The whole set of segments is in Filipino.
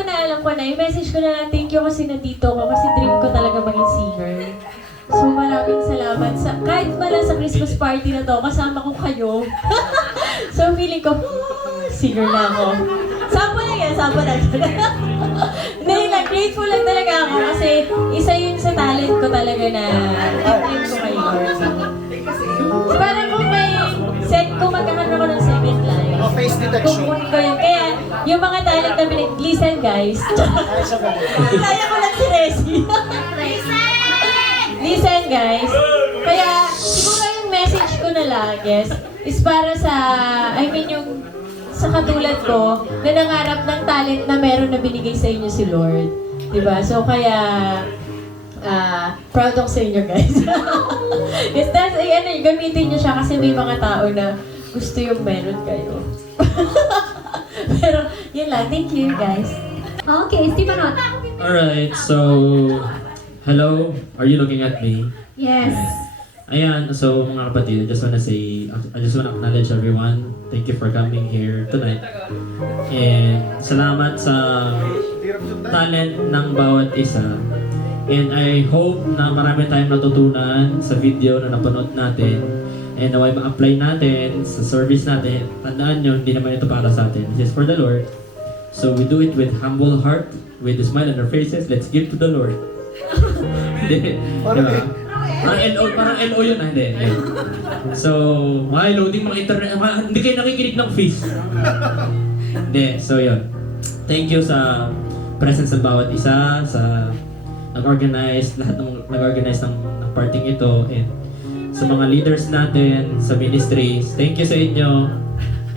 alam ko na, i-message ko na lang, thank you kasi nandito ko, kasi dream ko talaga maging singer. So maraming salamat. Kahit pala sa Christmas party na to, kasama ko kayo. So feeling ko, singer na ako. Sample lang yan, sample lang. Hindi lang, grateful lang talaga ako kasi isa yun sa talent ko talaga na i-dream ko kay Lord. Parang kung magkakaroon ako ng second life, face detection. kukunin ko yun. Kaya, yung mga talent na listen guys. Kaya ko lang si Resi. Listen guys. Kaya, siguro yung message ko na lang, yes, is para sa, yung sa katulad ko, na nangarap ng talent na meron na binigay sa inyo si Lord. Diba? So, kaya, proud ako sa inyo guys. Yes, that's, gamitin nyo siya kasi may mga tao na gusto yung meron kayo. Pero, yun lang. Thank you guys. Okay, Stevenot. Alright, so hello, are you looking at me? Yes. Ayan, so mga kapatid, I just wanna acknowledge everyone. Thank you for coming here tonight. And salamat sa talent ng bawat isa. And I hope na marami tayong natutunan sa video na napanood natin. And naway ma-apply natin sa service natin. Tandaan nyo, hindi naman ito para sa atin. This is for the Lord. So we do it with humble heart, with a smile on our faces. Let's give to the Lord. Hindi. Diba? Parang LO yun ah, hindi. Yun. So, mga loading mga internet, hindi kayo nakikinig ng face. Hindi, so yun. Thank you sa presence ng bawat isa, sa nag-organize, lahat ng nag-organize ng parting ito, and sa mga leaders natin, sa ministries. Thank you sa inyo,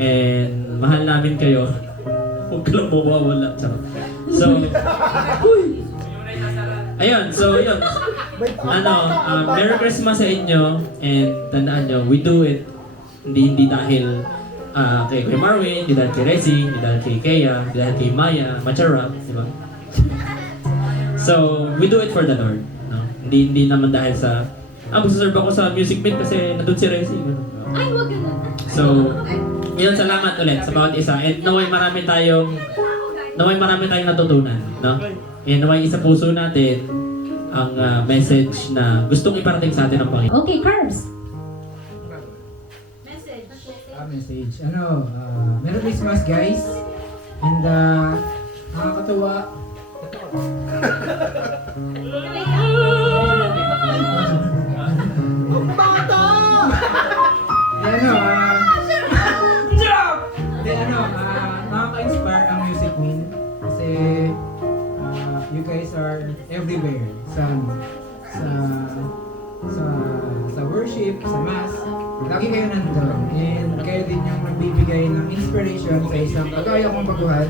and mahal namin kayo. Huwag ka lang mawawala. So, ayun, so yun. Merry Christmas sa inyo, and tandaan nyo, we do it hindi dahil kay Marwin, hindi dahil kay Resi, hindi dahil kay Kea, hindi dahil kay Maya, Machara, di ba? So, we do it for the Lord. No? Hindi naman dahil sa magsaserve ako sa Music Mint kasi nandun si Resi. Ay, wag na. So, yun, salamat ulit sa bawat isa. And naway marami tayong natutunan. No? And naway isa puso natin ang message na gustong iparating sa atin ng Panginoon. Okay, Carbs. Message. Merry Christmas guys. And nakakatuwa. Nakaka-inspire ang Music Mint kasi you guys are everywhere sa worship, sa mass. Lagi kayo nandun. And kayo din yung nagbibigay ng inspiration sa isang kagaya kong baguhan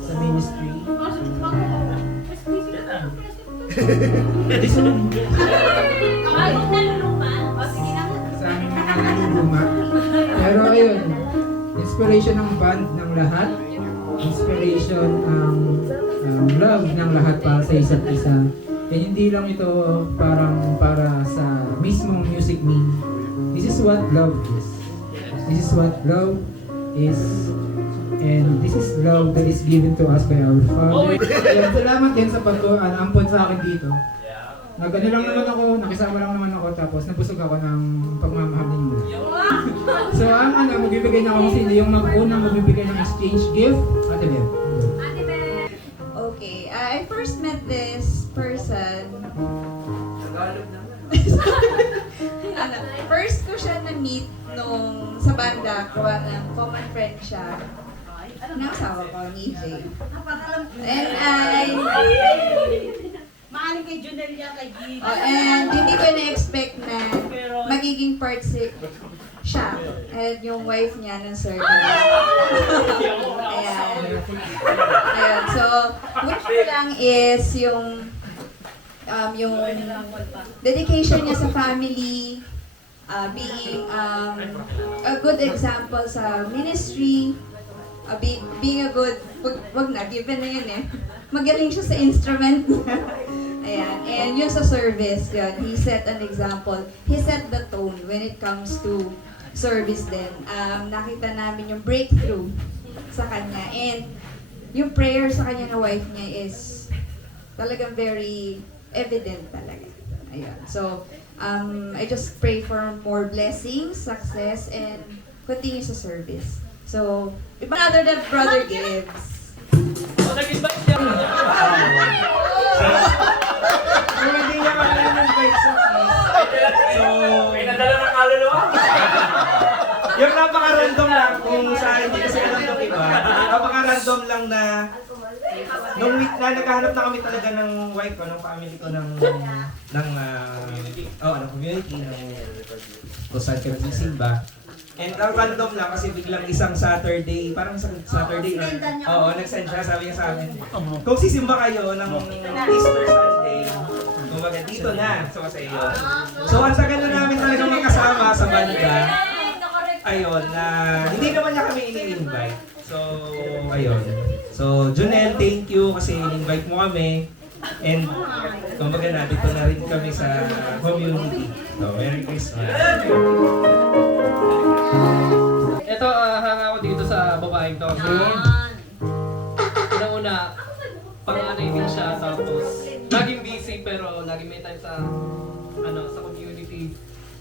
sa ministry. Sa aming mga naluluma. Pero ayun, inspiration ng band ng lahat. Inspiration ang love ng lahat para sa isa't isa. And hindi lang ito parang para sa mismong Music Mint. This is what love is. This is what love is. And this is love that is given to us by our Father. Ayan, salamat din sa pag-ampon sa akin dito. Nagano lang naman ako, nakisama lang naman ako, tapos nabusog ako ng pagmamahal ninyo. So ang magbibigay na ako sa inyo, yung mag-unang magbibigay ng exchange gift. Ate Beb. Okay, I first met this person. First ko siya na-meet nung sa banda ko, ng common friend siya. Ng asawa ko, ni EJ. And Maaling kay Junelia, kay Gigi. and hindi ko na-expect na magiging part siya and yung wife niya ng server. Ayan. Ayan. So, wish ko lang is yung dedication niya sa family, being a good example sa ministry, being a good, wag na, given na yun eh. Magaling siya sa instrument niya. Ayan. And yun sa service, yun. He set an example. He set the tone when it comes to service din. Nakita namin yung breakthrough sa kanya. And yung prayer sa kanya na wife niya is talagang very evident talaga. Ayun. So, I just pray for more blessings, success, and continue sa service. So, another than Brother Gibbs. Kung hindi niya kami invite sa feast. So, May nadala ng kaluluwa. yung napaka-random lang kung sa hindi kasi alam ng iba. Napaka-random lang na nung week na naghahanap na kami talaga ng wife ko, ng family ko, ng community, kung saan kami sisimba. And ang random lang kasi biglang isang Saturday, parang isang Saturday, nag-send siya, sabi niya sa amin, kung sisimba kayo ng Easter Sunday, kumbaga dito na, so sa iyo. So ang tagal na namin talaga magkasama sa banda, ayun, na hindi naman niya kami ini-invite. So, ayun. So, Junel, thank you kasi in-invite mo kami. And, kumbaga na, dito na rin kami sa community. So, Merry Christmas. Ito, hanga ako dito sa babaeng to. So, una-una, panganay din siya, tapos laging busy pero laging may time sa sa community.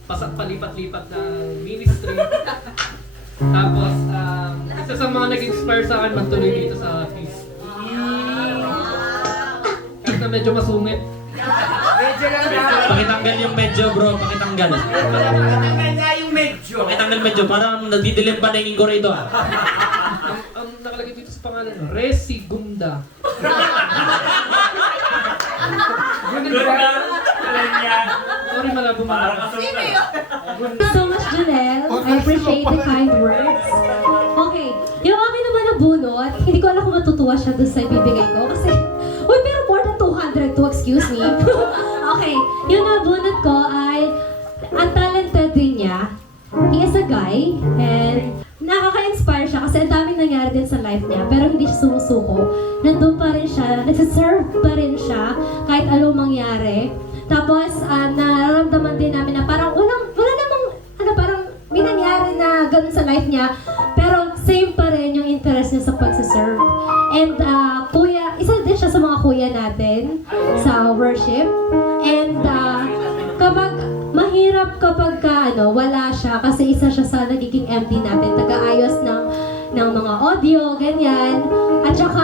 Palipat-lipat ng ministry. Tapos, isa sa mga nag-inspire sa akin magtuloy dito sa feast. Kahit na medyo masungit. Pakitanggal yung medyo, bro. Pakitanggal. Pakitanggal nga yung medyo. Pakitanggal medyo. Parang nagdidilim pa na yung ingko rito, ah. Ang nakalagay dito sa pangalan, Resigunda. Sorry, malabo malabo. Thank you so much, Janelle. I appreciate the kind words. Okay, yung akin naman na bunot, hindi ko alam kung matutuwa siya doon sa ibibigay ko. Kasi, uy, pero more than 200 to, excuse me. Okay, yung nabunot ko ay, ang talented din niya. He is a guy, and nakaka-inspire siya kasi ang daming nangyari din sa life niya, pero hindi siya sumusuko. Nandun pa rin siya, nagsiserve pa rin siya, kahit anong mangyari. Tapos, nararamdaman din namin na parang wala namang, parang may nangyari na ganun sa life niya, pero same pa rin yung interest niya sa pagsiserve. And, kuya, isa din siya sa mga kuya natin sa worship. And, mahirap kapag wala siya kasi isa siya sa nagiging MD natin, taga-ayos ng mga audio, ganyan. At saka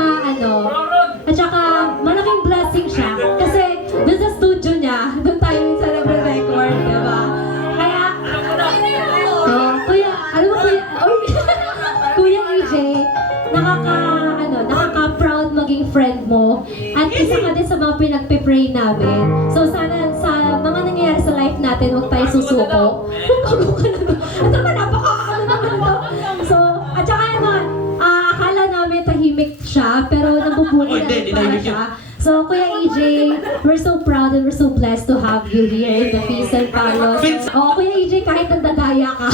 malaking blessing siya kasi dun sa studio niya, dun tayo minsan nagre-record, diba? Kaya, kuya, alam mo kuya, Kuya AJ, nakaka-proud maging friend mo. At isa ka din sa mga pinagpe-pray namin. So sana sa mga nangyayari sa life natin, huwag tayo susuko. Bago ka na ba? Ito naman, napaka-ano naman to. So, at saka akala namin tahimik siya, pero nabubuli na pala siya. So, Kuya AJ, we're so proud and we're so blessed to have you here in the Feast and Palos. Kuya AJ, kahit nandadaya ka.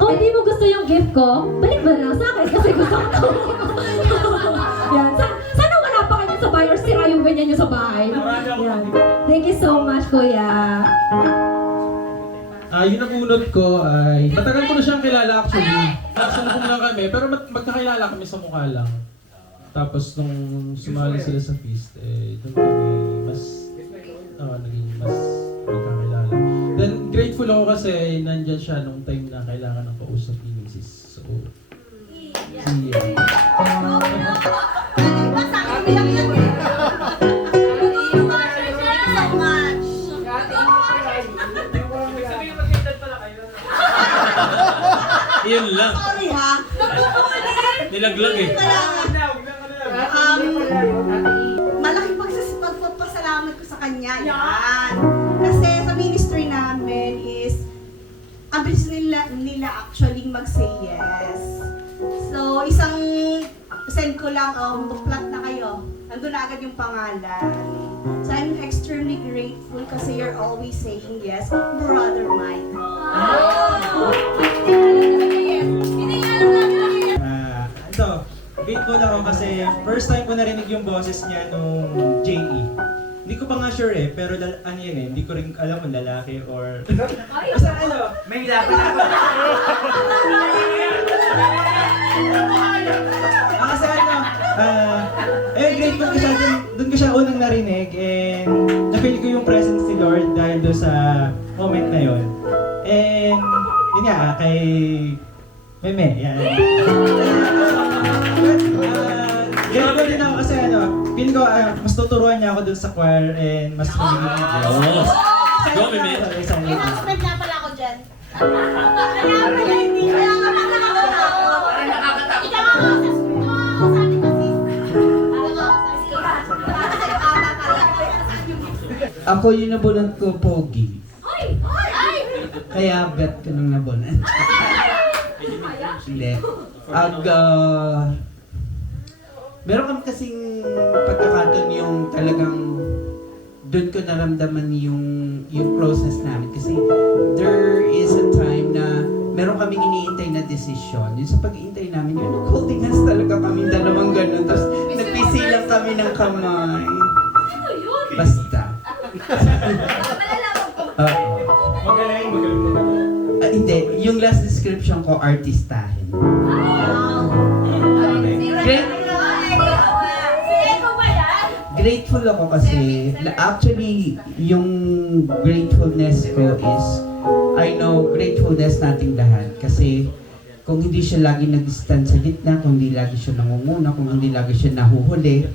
Kung hindi mo gusto yung gift ko, balik mo na lang sa akin kasi gusto ko. Yan. Sana wala pa kayo sa bahay or sira yung ganyan nyo sa bahay. Yan. Thank you so much, Kuya. Yung nabunod ko ay, matagal ko na siyang kilala actually. Nakasalubong lang kami, pero magkakilala kami sa mukha lang. Tapos nung sumali sila sa feast, doon kami naging mas magkakilala. Then grateful ako kasi nandyan siya nung time na kailangan ng kausap ni Mrs. So, Yun lang. Sorry ha. Nilaglag eh. Malaking pagpapasalamat ko sa kanya. Yan. Kasi sa ministry namin is ang bilis nila actually mag-say yes. So, isang send ko lang, buklat na kayo. Nandun na agad yung pangalan. So, I'm extremely grateful kasi you're always saying yes, brother mine. Grateful ako kasi first time ko narinig yung boses niya nung JE. Hindi ko pa nga sure pero hindi ko rin alam kung lalaki or... Basta may laban ako. Kasi grateful ko siya, dun ko siya unang narinig and na-feel ko yung presence ni Lord dahil doon sa moment na yon. And yun nga, kay Meme, yan. Grateful din ako kasi feel ko mas tuturuan niya ako dun sa choir and mas Oh. Go, Meme. Announcement na pala ako dyan. Kaya pala hindi. Kaya nga pala ako. Ikaw ang sabi ko Ako yung nabunot ko, Pogi. Kaya bet ko nung nabunot. Hindi. Meron kami kasing pagkakataon yung talagang doon ko naramdaman yung closeness namin. Kasi there is a time na meron kaming iniintay na desisyon. Yung sa pag-iintay namin, yun, holding hands talaga kami dalawang ganun. Tapos nagpisilang kami ng kamay. Basta. Hindi. Yung last description ko, artistahin. Grateful ako kasi actually yung gratefulness ko is I know gratefulness nating lahat kasi kung hindi siya lagi nag-stand sa gitna, kung hindi lagi siya nangunguna, kung hindi lagi siya nahuhuli,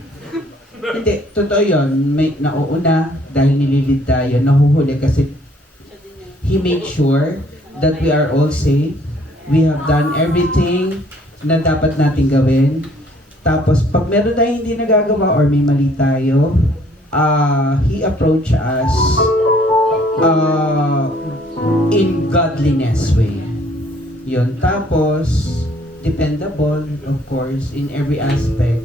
hindi, totoo yun, may nauuna dahil nililid tayo, nahuhuli kasi He made sure that we are all safe, we have done everything na dapat nating gawin. Tapos, pag meron tayong hindi nagagawa or may mali tayo, He approached us in godliness way. Yun. Tapos, dependable, of course, in every aspect.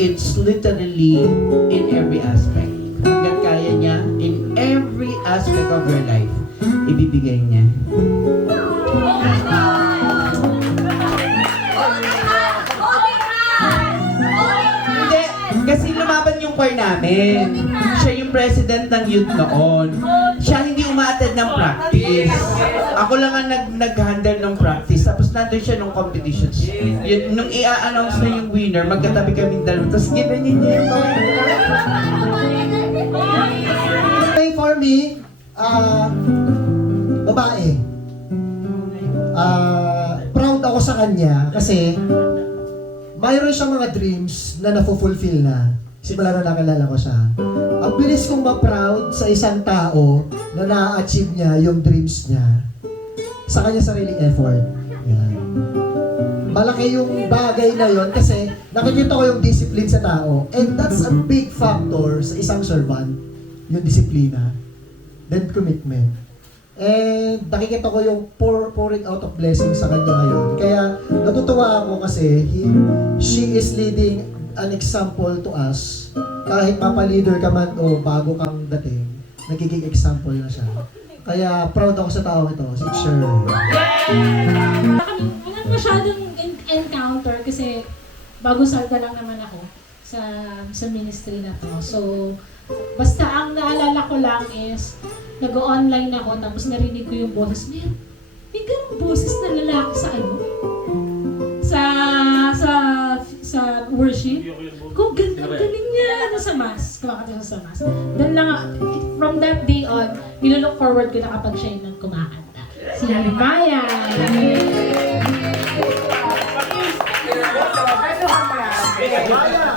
It's literally in every aspect. Hanggat kaya niya, in every aspect of your life, ibibigay niya. Kasi lumaban yung choir namin. Siya yung president ng youth noon. Siya hindi umattend ng practice. Ako lang ang nag-handle ng practice. Tapos nandun siya nung competitions. Yun, nung i-announce na yung winner, magkatabi kaming dalawa. Tapos ginanyan niya yung For me, babae. Proud ako sa kanya kasi mayroon siyang mga dreams na na-fulfill na. Simula na nakilala ko siya. Ang bilis kong ma-proud sa isang tao na na-achieve niya yung dreams niya sa kanya sariling effort. Yan. Malaki yung bagay na yon kasi nakikita ko yung discipline sa tao. And that's a big factor sa isang servant. Yung disiplina. Then commitment. And nakikita ko yung pouring out of blessings sa kanya ngayon. Kaya natutuwa ako kasi she is leading an example to us. Kahit mapa-leader ka man o bago kang dating, nagiging example na siya. Kaya proud ako sa tao ito, si Cher. Wala masyadong encounter kasi bago salta lang naman ako sa ministry na to. So, basta ang naalala ko lang is nag-online ako tapos narinig ko yung boses. May ganung boses na lalaki sa sa worship. Kung galing niya sa mass, kumakanta sa mass. Then lang, from that day on, nilook forward ko na kapag siya yung kumakanta. Si Maya.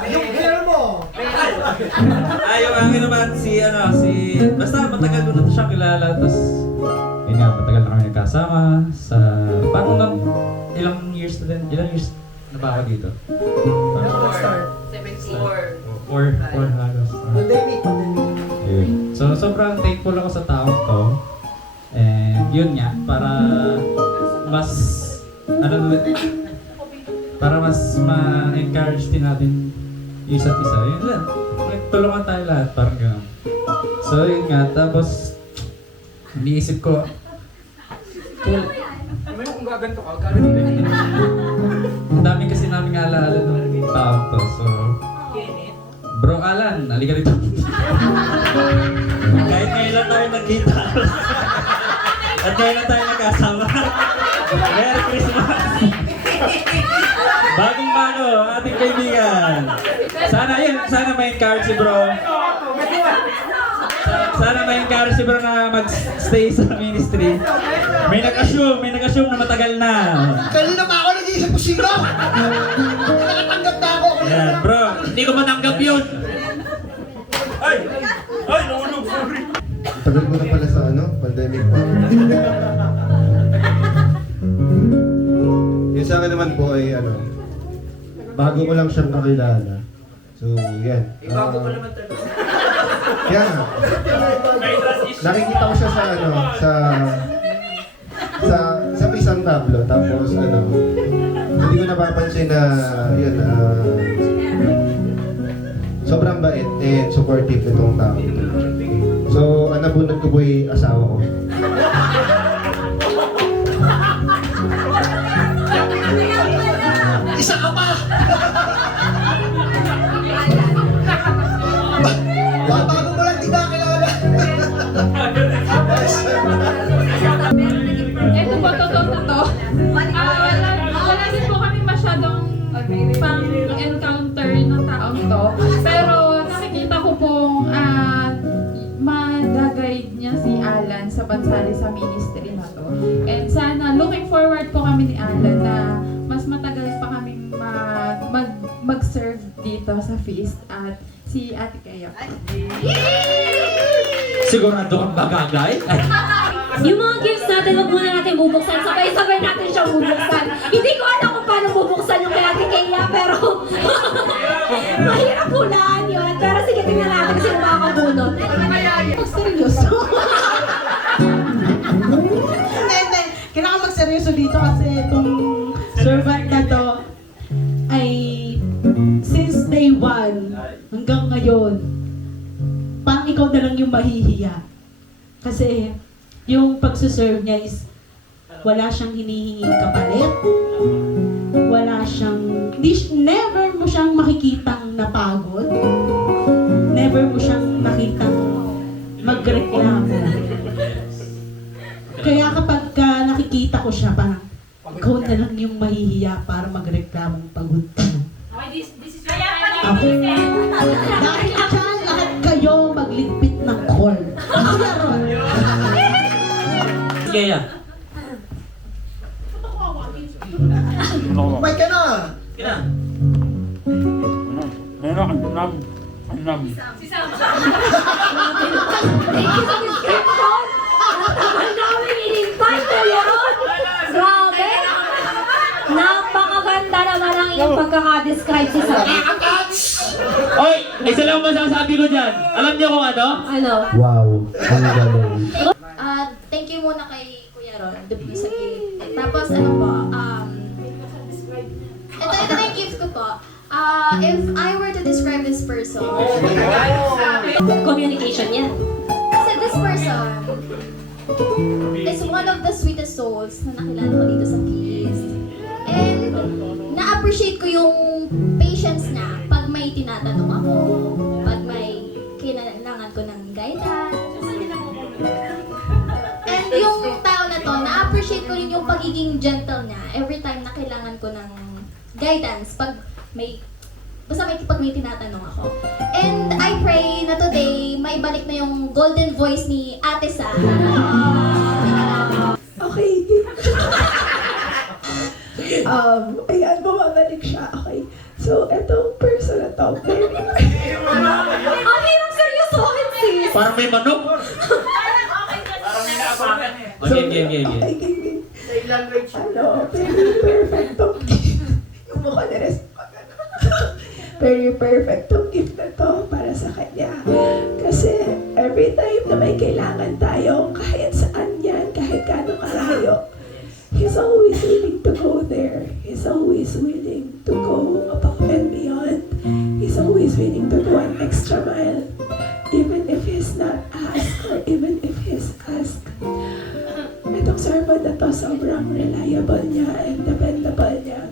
Yung hair mo! Yung akin naman basta matagal ko na siya kilala, tapos yun nga, matagal na kami nagkasama sa, parang lang, ilang years na ba ako dito? Four halos. Pandemic. Yun. So, sobrang thankful ako sa taong to. And yun nga, para mas, para mas ma-encourage din natin yung isa't isa. Yun lang. Tulungan tayo lahat, parang gano'n. So yun nga, tapos iniisip ko, ang dami kasi namin alaala ng taong to. So, Bro Alan, halika rito. Kahit ngayon lang tayo nagkita. At ngayon lang tayo nagkasama. Merry Christmas! Bagong-bago, ating kaibigan. Sana ma-encourage si bro. Sana ma-encourage si bro na mag-stay sa ministry. May nag-assume na matagal na. Kanina pa ako nag-iisip ko sino? Nakatanggap na ako. Yan, bro, hindi ko matanggap yun. Tagal mo na pala sa pandemic pa. Yung sa akin naman po ay bago ko lang siyang kakilala. So, yan. Bago ko naman talaga. Kaya nga. Nakikita ko siya sa isang tablo. Tapos, hindi ko napapansin na, yun, sobrang bait and supportive nitong tao. So, ang nabunod ko po ay asawa ko. Isa ka pa! Bago mo lang di ba kilala? Ito po, totoo na to. Wala din po kami masyadong pang-encounter ng taong to. Pero nakikita ko pong mag-guide niya si Alan sa pansali sa ministry na to. And sana, looking forward po kami ni Alan na mas matagal pa kaming mag-serve dito sa feast at si Ate Kaya. Sigurado kang bagagay? Yung mga gifts natin, wag muna natin bubuksan. Sabay-sabay natin siyang bubuksan. Hindi ko alam kung paano bubuksan yung kay Ate Kaya, pero mahirap hulaan yun. Pero sige, tingnan natin kasi makakabunot. Seryoso. Hindi. Kailangan magseryoso dito kasi itong servant na to ay since day 1 hanggang ngayon, parang ikaw na lang yung mahihiya. Kasi yung pagsuserve niya is wala siyang hinihinging kapalit. Wala siyang, never mo siyang makikitang napagod. Never mo siyang makitang magreklamo. Kaya kapag nakikita ko siya, parang ikaw na lang yung mahihiya para magreklamong pagod ka. Okay. Dahil dyan, lahat kayo magligpit ng call. Kuya Ron. Kaya. May ka na! Kina. Thank you sa description! Ang namin in-invite ko yun! Grabe! Napakaganda naman ang iyong pagkakadescribe si Sabi. Oy! Isa lang masasabi ko dyan. Alam niyo kung ano? Ano? Wow, ang galing. Thank you muna kay Kuya Ron, dun sa gift. Tapos ano po, ito na yung gift ko po. If I were to describe this person, Communication yan. kasi this person is one of the sweetest souls na nakilala ko dito sa Feast. And na-appreciate ko yung patience na pag may tinatanong ako, pag may kailangan ko ng guidance. And yung tao na to, na-appreciate ko rin yung pagiging gentle niya every time na kailangan ko ng guidance pag may tinatanong ako. And I pray na today may balik na yung golden voice ni Ate Sa. Okay. Ayan, bumabalik siya. Okay. So, etong person na to, Ang hirap seryosohin, sis! Parang may manok. Parang may naapakan eh. Okay, game. okay, game. Very perfect tong gift. Yung mukha na rin. Very perfect tong gift na to para sa kanya. Kasi every time na may kailangan tayo, kahit saan yan, kahit gaano kalayo, he's always willing to go there. He's always willing to go above and beyond. He's always willing to go an extra mile. Even if he's not asked or even if he's asked. Itong servant na to, sobrang reliable niya and dependable niya.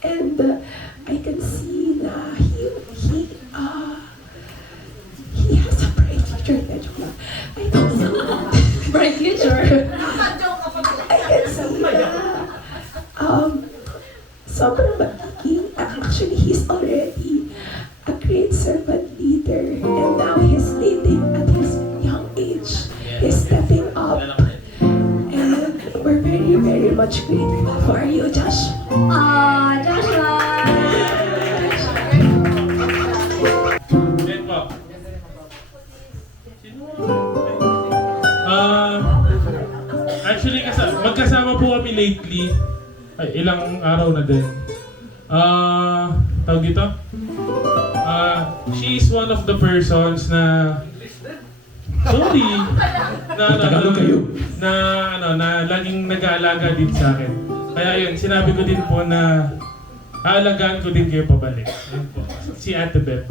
And I can see na he has a bright future. I can see bright future. I can see na sobrang magiging. Actually, he's already a great servant leader. And now he's leading at his young age. He's stepping up. And we're very, very much grateful for you, Josh. Joshua! Yan po. Actually, magkasama po kami lately. Ay, ilang araw na din. Tawag dito? She is one of the persons na... Sorry! Na laging nag-aalaga din sa akin. Kaya yun, sinabi ko din po na aalagaan ko din kayo pabalik. Yun po. Si Ate Beth.